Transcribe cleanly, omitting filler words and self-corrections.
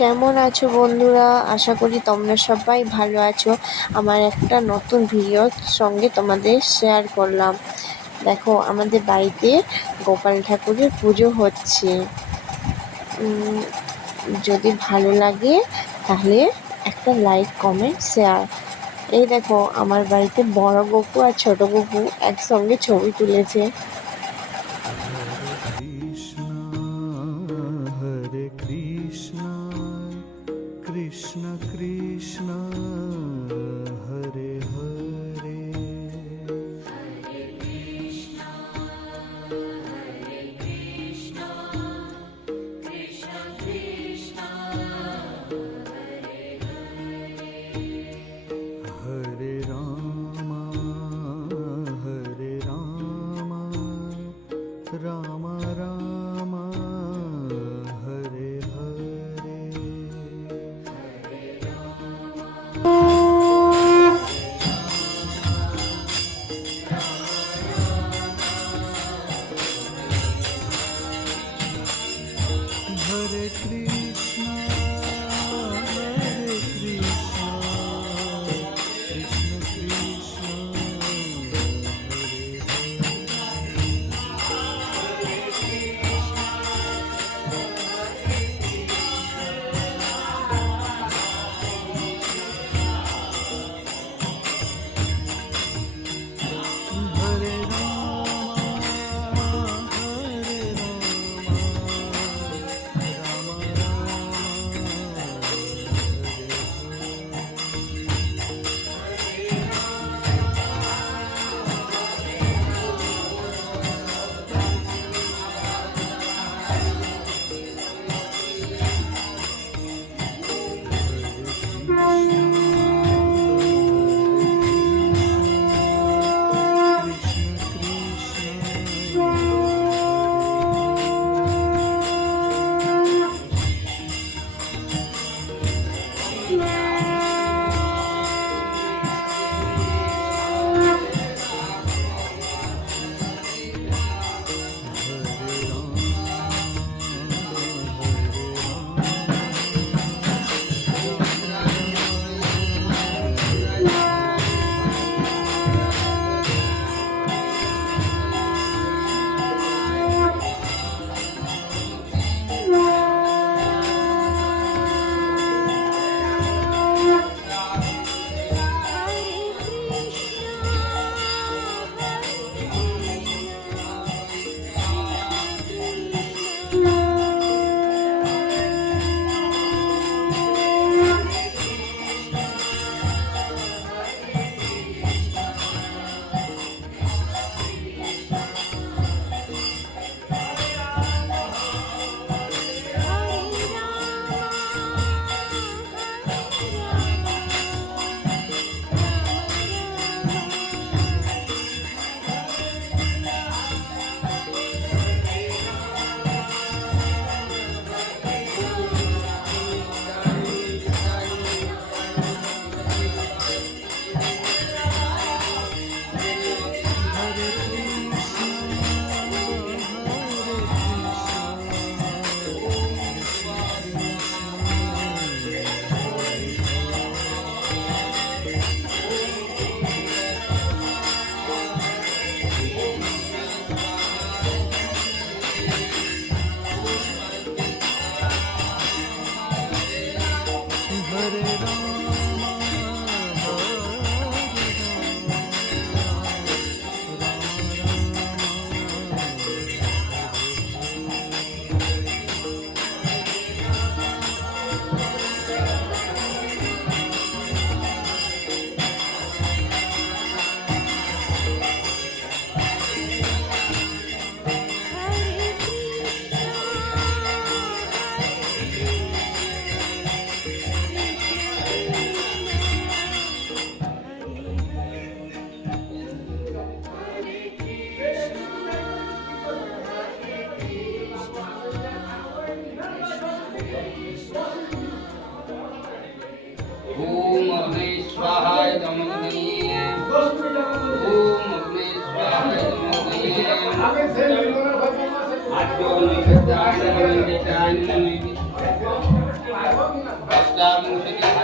কেমন আছো বন্ধুরা? আশা করি তোমরা সবাই ভালো আছো। আমার একটা নতুন ভিডিওর সঙ্গে তোমাদের শেয়ার করলাম। দেখো, আমাদের বাড়িতে গোপাল ঠাকুরের পুজো হচ্ছে। যদি ভালো লাগে তাহলে একটা লাইক, কমেন্ট, শেয়ার। এই দেখো, আমার বাড়িতে বড় গপু আর ছোট গপু একসঙ্গে ছবি তুলেছে। হরে কৃষ্ণ হরে কৃষ্ণ কৃষ্ণ কৃষ্ণ হরে হরে। হরে রাম হরে রাম রাম রাম হরে হরে। হরে কৃষ্ণ হরে কৃষ্ণ কৃষ্ণ কৃষ্ণ হরে হরে। হরে রাম হরে রাম রাম রাম কৃষ্ণ কৃষ্ণ হরে রাম হরে হরে কৃষ্ণ হরে কৃষ্ণ হরে রাম হরে ओम अग्ने स्वाहाय नमोऽग्ने ओम अग्ने स्वाहाय नमोऽग्ने आद्यो निषदाय नमोऽग्ने अष्टाविंशतिः